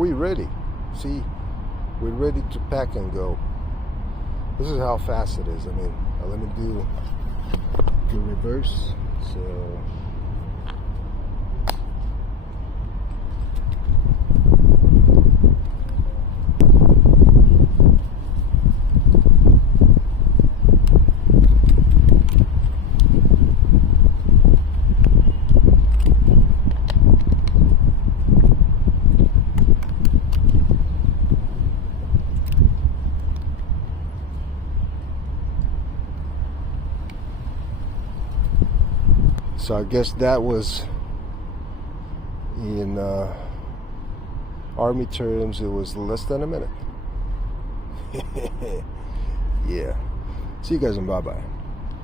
we ready. See, we're ready to pack and go. This is how fast it is. I mean, let me do the reverse. So I guess that was, in Army terms, it was less than a minute. Yeah. See you guys, and bye-bye.